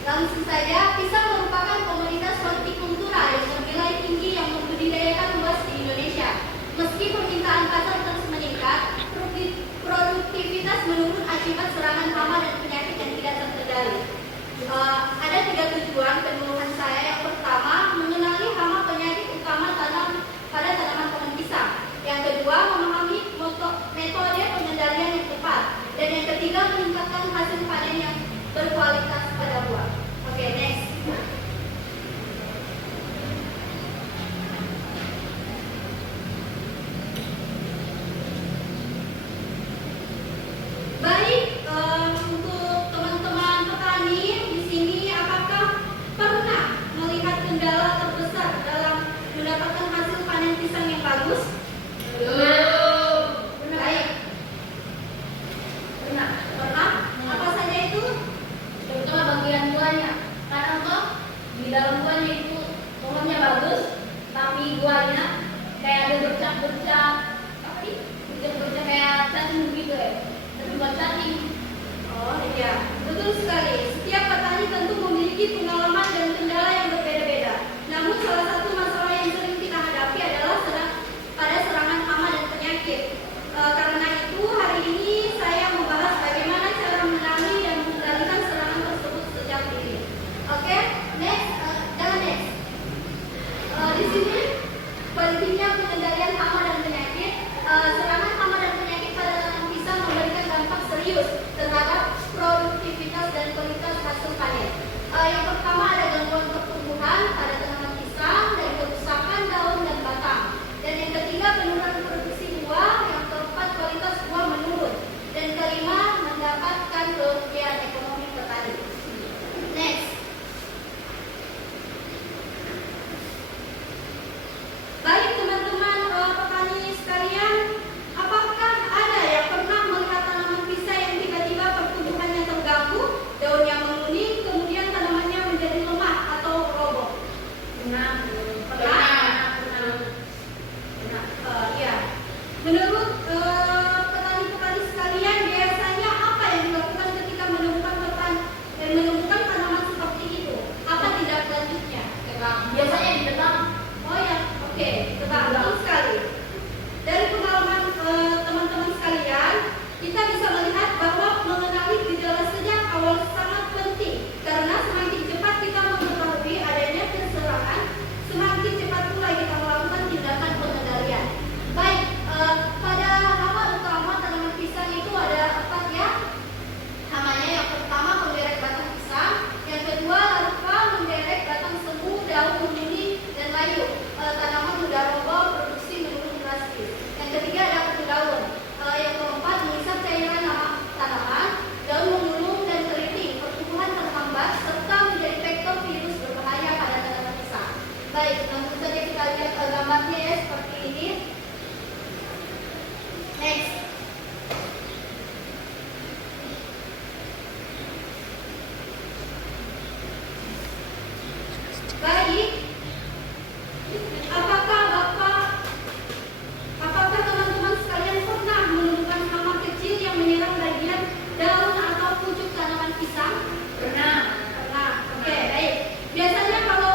Langsung saja, pisang merupakan komoditas hortikultura yang bernilai tinggi yang membudidayakan luas di Indonesia. Meski permintaan pasar terus meningkat, produktivitas menurun akibat serangan hama dan penyakit yang tidak terkendali. Ada 3 tujuan penurunan saya. Yang pertama, mengenali hama penyakit utama pada tanaman pohon pisang. Yang kedua, memahami metode pengendalian yang tepat. Dan yang ketiga, meningkatkan hasil panen yang berkualitas pada buah. Oke, next. Baik, untuk teman-teman petani di sini, apakah pernah melihat kendala terbesar dalam mendapatkan hasil panen pisang yang bagus? Belum. Baik. Pernah. Apa saja itu? Terutama bagian buahnya. Karena kok di dalam buahnya itu pohonnya bagus, tapi buahnya kayak ada bercak-bercak, apa nih? Bercak-bercak kayak cacing gitu ya. Tapi buat cacing. Oh iya, betul sekali. Setiap petani tentu memiliki pengalaman dan kendala yang berbeda-beda. Namun salah satu masalah yang sering kita hadapi adalah pada serangan hama dan penyakit. Karena itu hari ini saya membahas bagaimana cara menangani dan mengendalikan serangan tersebut sejak dini. Oke, next, next. Di sini pentingnya pengendalian hama dan penyakit. Serangan hama dan penyakit pada tanaman pisang memberikan dampak serius terhadap produktivitas dan kualitas hasil panen. Yang pertama ada gangguan pertumbuhan pada tanaman pisang dan kerusakan daun dan batang. Dan yang ketiga penurunan produksi buah. Yang keempat kualitas buah menurun. Dan kelima mendapatkan kerugian ekonomi petani. Next. Baik teman-teman petani sekalian, apakah ada yang pernah melihat tanaman pisang yang tiba-tiba pertumbuhannya terganggu, daunnya menguning, kemudian tanamannya menjadi lemah atau roboh? Pernah. Ya. Menurut petani-petani sekalian, biasanya apa yang dilakukan ketika menemukan tanaman seperti itu? Apa tindak lanjutnya? Biasanya ditebang. Oh ya, oke, tebang, betul sekali. Dari pengalaman teman-teman sekalian, kita bisa melihat bahwa mengenali gejala sejak awal sangat penting. Karena semakin cepat kita mengetahui adanya keserangan, semakin cepat pula kita melakukan tindakan pengendalian. Baik, pada hama utama tanaman pisang itu ada 4 ya. Hamanya yang pertama menderek batang pisang, yang kedua larva menderek batang semu, daun menguning dan layu. Tanaman mudah roboh, produksi menurun drastis. Yang ketiga ada kutu daun. Yang keempat mengisap cairan tanaman, daun mengulung dan keriting, pertumbuhan terhambat serta menjadi vektor virus berbahaya pada tanaman pisang. Baik, langsung saja kita lihat gambarnya ya seperti ini. Next. Baik. Apakah teman-teman sekalian pernah menemukan hama kecil yang menyerang bagian daun atau pucuk tanaman pisang? Pernah. Oke, baik. Biasanya kalau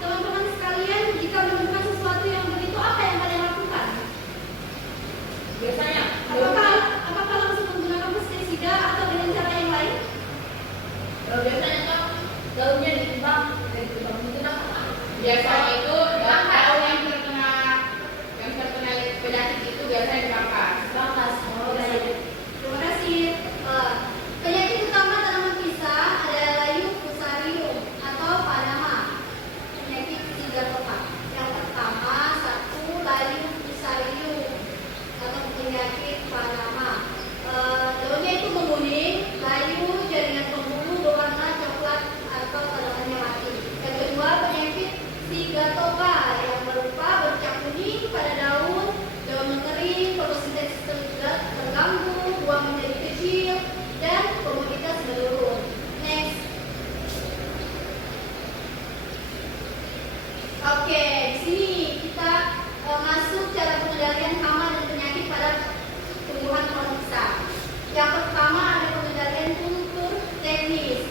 teman-teman sekalian jika menemukan sesuatu yang begitu, apa yang kalian lakukan? Biasanya. Apakah langsung menggunakan pestisida atau dengan cara yang lain? Kalau biasanya kan daunnya ditebang gitu kan. Biasanya itu daun yang terkena penyakit itu biasanya dibakar. Oh, baik. Terima kasih. Penyakit utama tanaman pisang ada layu fusarium atau panama. Penyakit 3 topak. Yang pertama, 1 layu fusarium atau penyakit panama. Daunnya itu menguning, layu, jaringan pembuluh berwarna coklat atau tanamannya mati. Yang kedua, penyakit 3 topak yang berupa bercak kuning pada daun mengering, fotosintesis terganggu, buah menjadi kecil, dan komoditas menurun. Next. Oke, di sini kita masuk cara pengendalian hama dan penyakit pada tumbuhan pohon pisang. Yang pertama ada pengendalian kultur teknis.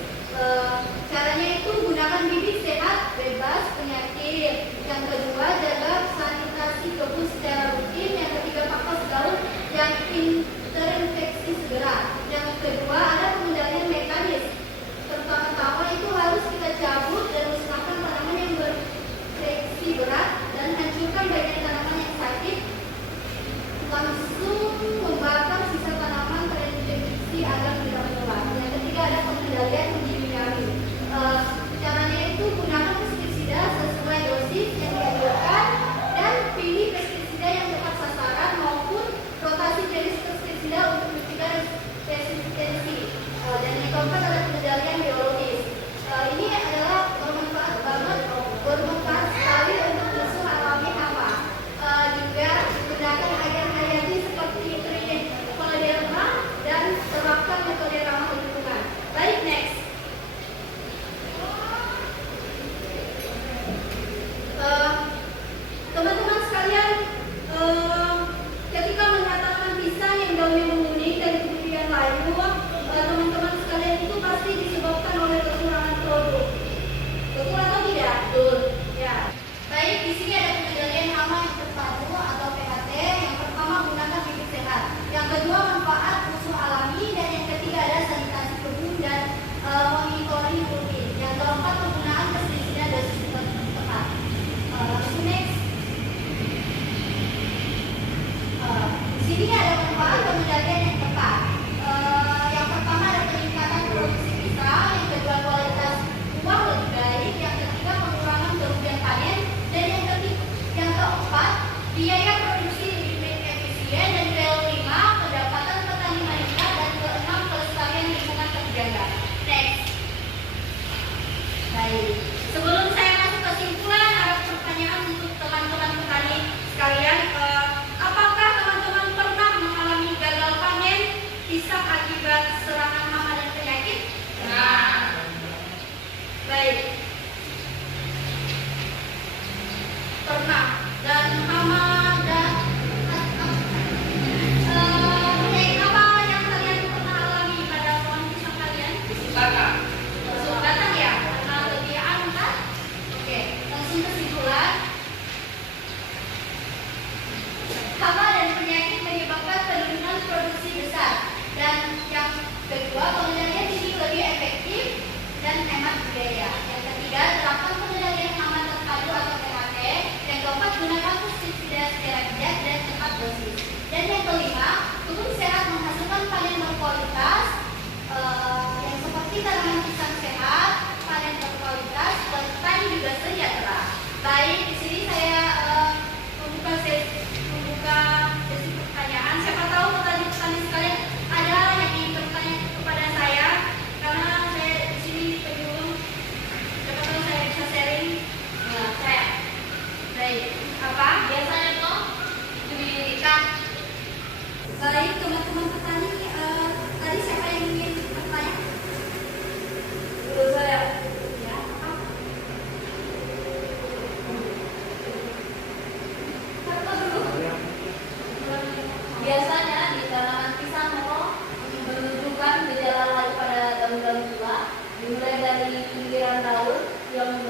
yang